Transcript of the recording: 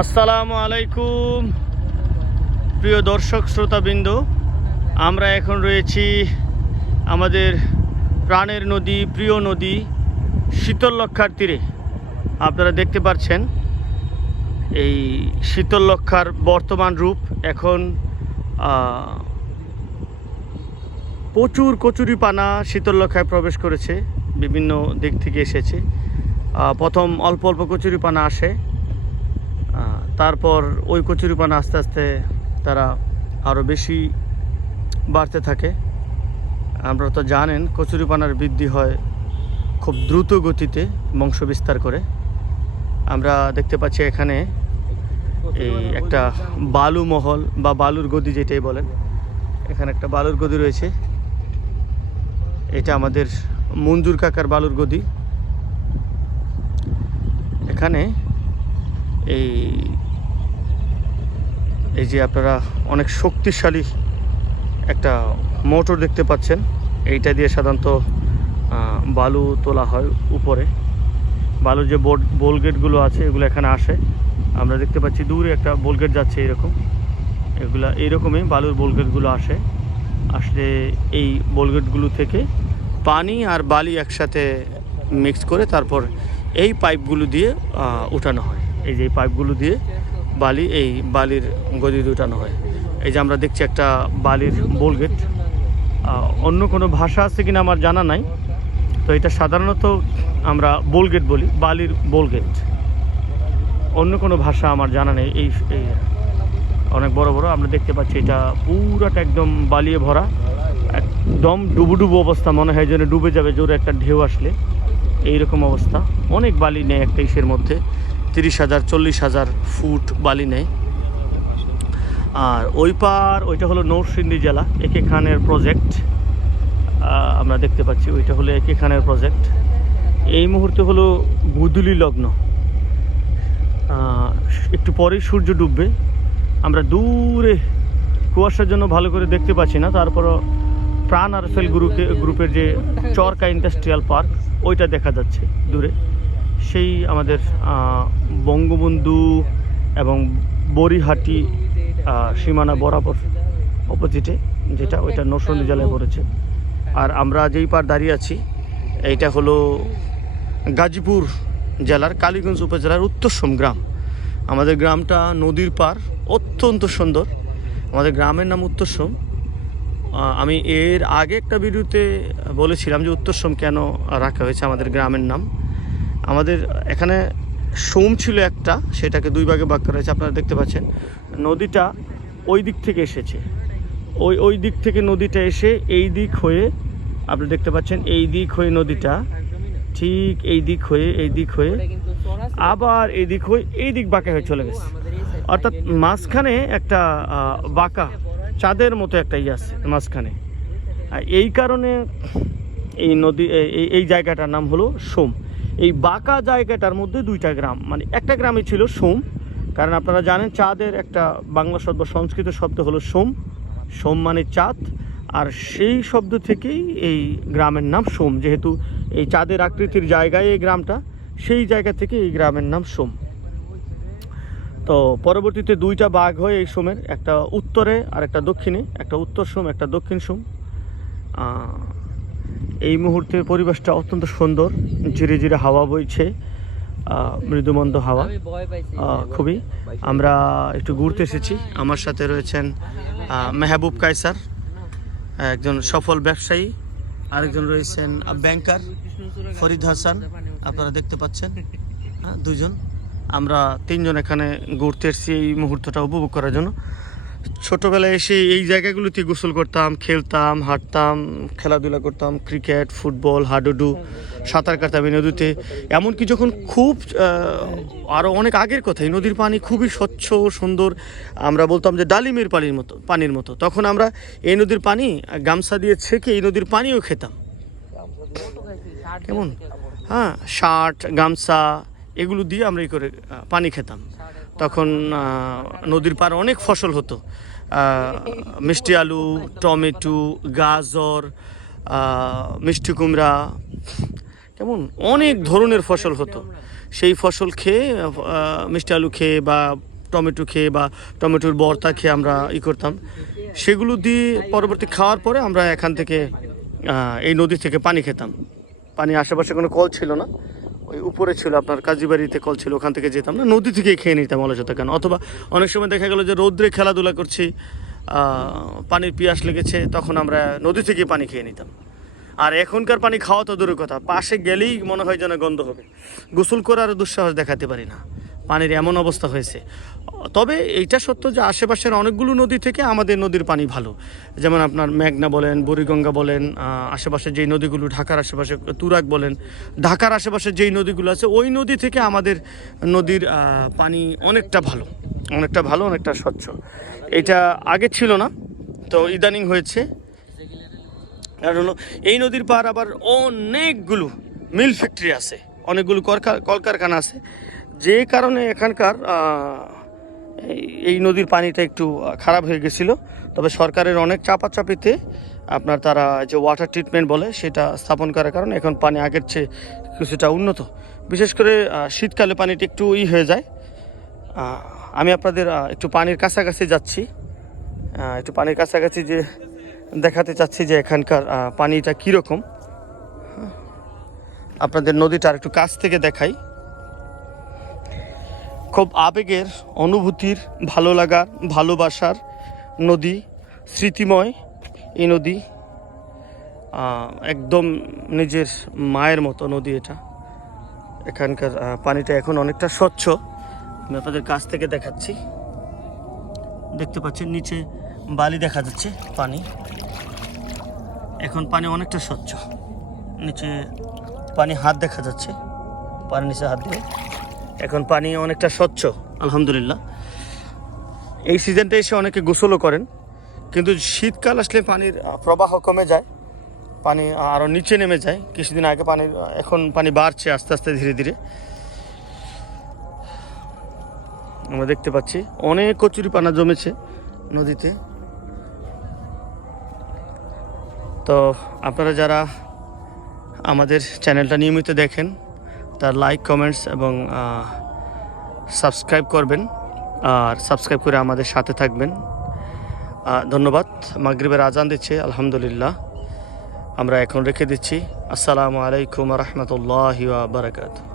আসসালামু আলাইকুম প্রিয় দর্শক শ্রোতাবৃন্দ, আমরা এখন রয়েছি আমাদের প্রাণের নদী, প্রিয় নদী শীতললক্ষার তীরে। আপনারা দেখতে পাচ্ছেন এই শীতললক্ষার বর্তমান রূপ। এখন প্রচুর কচুরিপানা শীতললক্ষায় প্রবেশ করেছে, বিভিন্ন দিক থেকে এসেছে। প্রথম অল্প অল্প কচুরিপানা আসে, তারপর ওই কচুরিপানা আস্তে আস্তে তারা আরও বেশি বাড়তে থাকে। আপনারা তো জানেন কচুরিপানার বৃদ্ধি হয় খুব দ্রুত গতিতে, বংশ বিস্তার করে। আমরা দেখতে পাচ্ছি এখানে এই একটা বালু মহল বা বালুর গদি যেটাই বলেন, এখানে একটা বালুর গদি রয়েছে। এটা আমাদের মঞ্জুর কাকার বালুর গদি। এখানে এই যে আপনারা অনেক শক্তিশালী একটা মোটর দেখতে পাচ্ছেন, এইটা দিয়ে সাধারণত বালু তোলা হয় উপরে। বালুর যে বোলগেটগুলো আছে এগুলো এখানে আসে। আমরা দেখতে পাচ্ছি দূরে একটা বোলগেট যাচ্ছে, এইরকমই বালুর বোলগেটগুলো আসলে এই বোলগেটগুলো থেকে পানি আর বালি একসাথে মিক্স করে তারপর এই পাইপগুলো দিয়ে উঠানো হয়। এই যে এই পাইপগুলো দিয়ে এই বালির গদিতে উঠানো হয়। এই যে আমরা দেখছি একটা বালির বোলগেট। অন্য কোনো ভাষা আছে কিনা আমার জানা নাই, তো এটা সাধারণত আমরা বোলগেট বলি, বালির বোলগেট। অন্য কোনো ভাষা আমার জানা নেই। এই অনেক বড় বড় আমরা দেখতে পাচ্ছি, এটা পুরাটা একদম বালিয়ে ভরা, একদম ডুবু অবস্থা, মনে হয় যেন ডুবে যাবে জোরে একটা ঢেউ আসলে, এইরকম অবস্থা। অনেক বালি নেয় একটা ইসের মধ্যে, 30,000 40,000 ফুট বালি নেয়। আর ওইটা হলো নরসিংদী জেলা, একে খানের প্রজেক্ট। আমরা দেখতে পাচ্ছি ওইটা হলো একে খানের প্রজেক্ট। এই মুহূর্তে হলো গুদুলি লগ্ন, একটু পরেই সূর্য ডুববে। আমরা দূরে কুয়াশার জন্য ভালো করে দেখতে পাচ্ছি না, তারপরও প্রাণ আরএফএল গ্রুপের যে চরকা ইন্ডাস্ট্রিয়াল পার্ক ওইটা দেখা যাচ্ছে দূরে। সেই আমাদের বঙ্গবন্ধু এবং বরিহাটি সীমানা বরাবর অপোজিটে যেটা, ওইটা নরসিংদী জেলায় পড়েছে। আর আমরা যেই পার দাঁড়িয়ে আছি এইটা হলো গাজীপুর জেলার কালীগঞ্জ উপজেলার উত্তরসম গ্রাম। আমাদের গ্রামটা নদীর পার, অত্যন্ত সুন্দর। আমাদের গ্রামের নাম উত্তরসম। আমি এর আগে একটা ভিডিওতে বলেছিলাম যে উত্তরসম কেন রাখা হয়েছে আমাদের গ্রামের নাম। আমাদের এখানে সোম ছিল একটা, সেটাকে দুই ভাগে ভাগ করা হয়েছে। আপনারা দেখতে পাচ্ছেন নদীটা ওই দিক থেকে এসেছে, ওই দিক থেকে নদীটা এসে এই দিক হয়ে, আপনি দেখতে পাচ্ছেন এই দিক হয়ে নদীটা ঠিক এই দিক হয়ে আবার এই দিক হয়ে এই দিক বাঁকা হয়ে চলে গেছে। অর্থাৎ মাঝখানে একটা বাঁকা চাঁদের মতো একটা আছে মাঝখানে। এই কারণে এই নদী এই জায়গাটার নাম হলো সোম। এই বাঁকা জায়গাটার মধ্যে দুইটা গ্রাম, মানে একটা গ্রামই ছিল সোম। কারণ আপনারা জানেন চাঁদের একটা বাংলা শব্দ, সংস্কৃত শব্দ হলো সোম। সোম মানে চাঁদ, আর সেই শব্দ থেকেই এই গ্রামের নাম সোম। যেহেতু এই চাঁদের আকৃতির জায়গায় এই গ্রামটা, সেই জায়গা থেকে এই গ্রামের নাম সোম। তো পরবর্তীতে দুইটা ভাগ হয় এই সোমের, একটা উত্তরে আর একটা দক্ষিণে, একটা উত্তর সোম একটা দক্ষিণ সোম। এই মুহূর্তে পরিবেশটা অত্যন্ত সুন্দর, ধীরে ধীরে হাওয়া বইছে, মৃদুমন্দ হাওয়া খুবই। আমরা একটু ঘুরতে এসেছি। আমার সাথে রয়েছেন মেহবুব কায়সার, একজন সফল ব্যবসায়ী, আরেকজন রয়েছেন ব্যাংকার ফরিদ হাসান, আপনারা দেখতে পাচ্ছেন দুজন। আমরা তিনজন এখানে ঘুরতে এসেছি এই মুহূর্তটা উপভোগ করার জন্য। ছোটোবেলায় এসে এই জায়গাগুলোতে গোসল করতাম, খেলতাম, হাঁটতাম, খেলাধুলা করতাম, ক্রিকেট, ফুটবল, হাডুডু, সাঁতার কাটতাম এই নদীতে। এমনকি যখন খুব আরও অনেক আগের কথা, এই নদীর পানি খুবই স্বচ্ছ সুন্দর, আমরা বলতাম যে ডালিমের পানির মতো। তখন আমরা এই নদীর পানি গামছা দিয়ে ছেঁকে এই নদীর পানিও খেতাম। কেমন, হ্যাঁ, শার্ট গামছা এগুলো দিয়ে আমরা এই করে পানি খেতাম। তখন নদীর পাড়ে অনেক ফসল হতো, মিষ্টি আলু, টমেটো, গাজর, মিষ্টি কুমড়া, কেমন অনেক ধরনের ফসল হতো। সেই ফসল খেয়ে মিষ্টি আলু খেয়ে বা টমেটো খেয়ে বা টমেটোর ভর্তা খেয়ে আমরা করতাম। সেগুলো দিয়ে পরবর্তী খাওয়ার পরে আমরা এখান থেকে এই নদী থেকে পানি খেতাম। পানি আশেপাশে কোনো কল ছিল না, ওই উপরে ছিল আপনার কাজীবাড়িতে কল ছিল, ওখান থেকে যেতাম না, নদী থেকে খেয়ে নিতাম অলসতা কেন। অথবা অনেক সময় দেখা গেলো যে রৌদ্রে খেলাধুলা করছি, পানির পিয়াস লেগেছে, তখন আমরা নদী থেকে পানি খেয়ে নিতাম। আর এখনকার পানি খাওয়া তো দূরের কথা, পাশে গেলেই মনে হয় যেন গন্ধ হবে, গোসল করে আরও দুঃসাহস দেখাতে পারি না, পানির এমন অবস্থা হয়েছে। তবে এইটা সত্য যে আশেপাশের অনেকগুলো নদী থেকে আমাদের নদীর পানি ভালো। যেমন আপনার মেঘনা বলেন, বুড়িগঙ্গা বলেন, আশেপাশে যেই নদীগুলো, ঢাকার আশেপাশে তুরাগ বলেন, ঢাকার আশেপাশে যেই নদীগুলো আছে ওই নদী থেকে আমাদের নদীর পানি অনেকটা ভালো, অনেকটা স্বচ্ছ। এটা আগে ছিল না, তো ইদানিং হয়েছে। আর হলো এই নদীর পার আবার অনেকগুলো মিল ফ্যাক্টরি আছে, অনেকগুলো কলকারখানা আছে, যে কারণে এখানকার এই নদীর পানিটা একটু খারাপ হয়ে গেছিল। তবে সরকারের অনেক চাপাচাপিতে আপনার তারা যে ওয়াটার ট্রিটমেন্ট বলে সেটা স্থাপন করার কারণে এখন পানি আগের চেয়ে কিছুটা উন্নত। বিশেষ করে শীতকালে পানিটা একটু হয়ে যায়। আমি আপনাদের একটু পানির কাছাকাছি যাচ্ছি, একটু পানির কাছাকাছি যে দেখাতে চাচ্ছি যে এখানকার পানিটা কীরকম। আপনাদের নদীটা আর একটু কাছ থেকে দেখাই। খুব আবেগের, অনুভূতির, ভালো লাগার, ভালোবাসার নদী, স্মৃতিময় এই নদী, একদম নিজের মায়ের মতো নদী এটা। এখানকার পানিটা এখন অনেকটা স্বচ্ছ, আমি আপনাদের কাছ থেকে দেখাচ্ছি। দেখতে পাচ্ছেন নিচে বালি দেখা যাচ্ছে, পানি এখন পানি অনেকটা স্বচ্ছ, নিচে পানি হাত দেখা যাচ্ছে, পানির নিচে হাত দিয়ে এখন পানি অনেকটা স্বচ্ছ আলহামদুলিল্লাহ। এই সিজনটা এসে অনেকে গোসলও করেন, কিন্তু শীতকাল আসলে পানির প্রবাহ কমে যায়, পানি আরও নিচে নেমে যায়। কিছুদিন আগে এখন পানি বাড়ছে আস্তে আস্তে ধীরে ধীরে। আমরা দেখতে পাচ্ছি অনেক কচুরিপানা জমেছে নদীতে। তো আপনারা যারা আমাদের চ্যানেলটা নিয়মিত দেখেন তার লাইক, কমেন্টস এবং সাবস্ক্রাইব করবেন, আর সাবস্ক্রাইব করে আমাদের সাথে থাকবেন। ধন্যবাদ। মাগরিবের আজান দিচ্ছে আলহামদুলিল্লাহ, আমরা এখন রেখে দিচ্ছি। আসসালামু আলাইকুম ওয়া রাহমাতুল্লাহি ওয়া বারাকাতুহু।